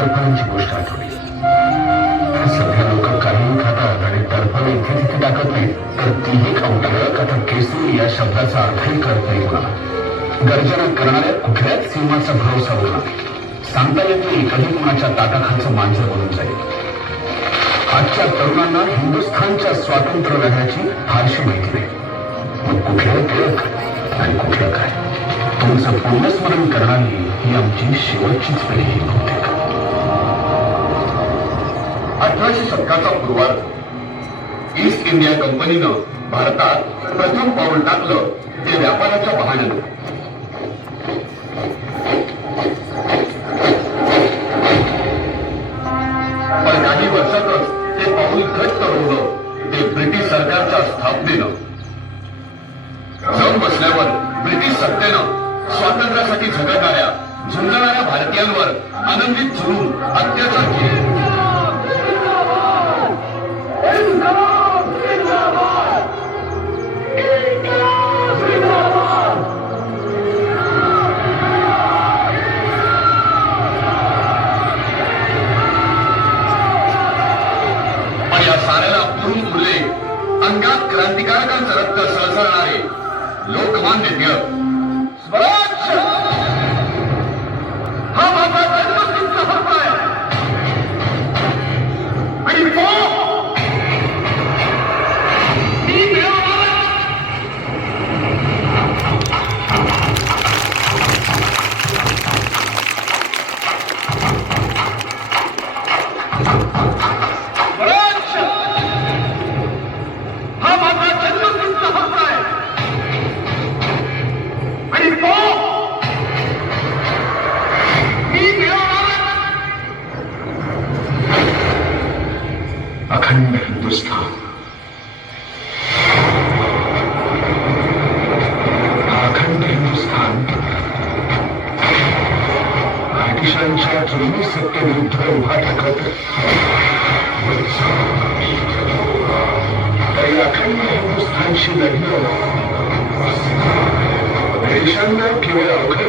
टरफलांची गोष्ट आठवली. सध्या लोक काही खातात आणि टरफल इथे तिथे टाकत नाही, तर तीही खाऊन टाकत. आता केसरी या शब्दाचा अर्थही कळत नाही कोणाला. गर्जना करणाऱ्या कुठल्याच सिंहाचा भरोसा उरला नाही. सांगता येत नाही कधी कोणाच्या ताटाखालचं मांजर बनून जाईल. आजच्या तरुणांना हिंदुस्थानच्या स्वातंत्र्य लढ्याची फारशी माहिती नाही. मग कुठलं टिळक आणि कुठलं काय? तुमचं पुण्यस्मरण करणारी ही आमची शेवटचीच पिढी बहुतेक. 1800 शतकाचा पूर्वार्ध ईस्ट इंडिया कंपनीनं भारतात प्रथम पाऊल टाकलं ते व्यापाराच्या बहाण्यानं. पण काही वर्षातच ते पाऊल घट्ट रोवलं ते ब्रिटिश सरकारच्या स्थापनेनं. जम बसल्यावर ब्रिटिश सत्तेनं स्वातंत्र्यासाठी झगडणाऱ्या झुंजणाऱ्या भारतीयांवर आनंदित झुलून अत्याचार केले. पण या साऱ्याला पुरून उरले अंगात क्रांतिकारकांचं रक्त सळसळणारे लोकमान्य टिळक. स्वराज्य हा माझा जन्मसिद्ध हक्क आहे आणि तो मी मिळवणार. स्वराज्य हा माझा जन्मसिद्ध हक्क आहे आणि तो मी मिळवणार. अखंड हिंदुस्थान, अखंड हिंदुस्थान ब्रिटिशांच्या जुलमी सत्तेविरुद्ध उभा ठाकत तरी अखंड हिंदुस्थानशी लढणं ब्रिटिशांना केवळ अवघड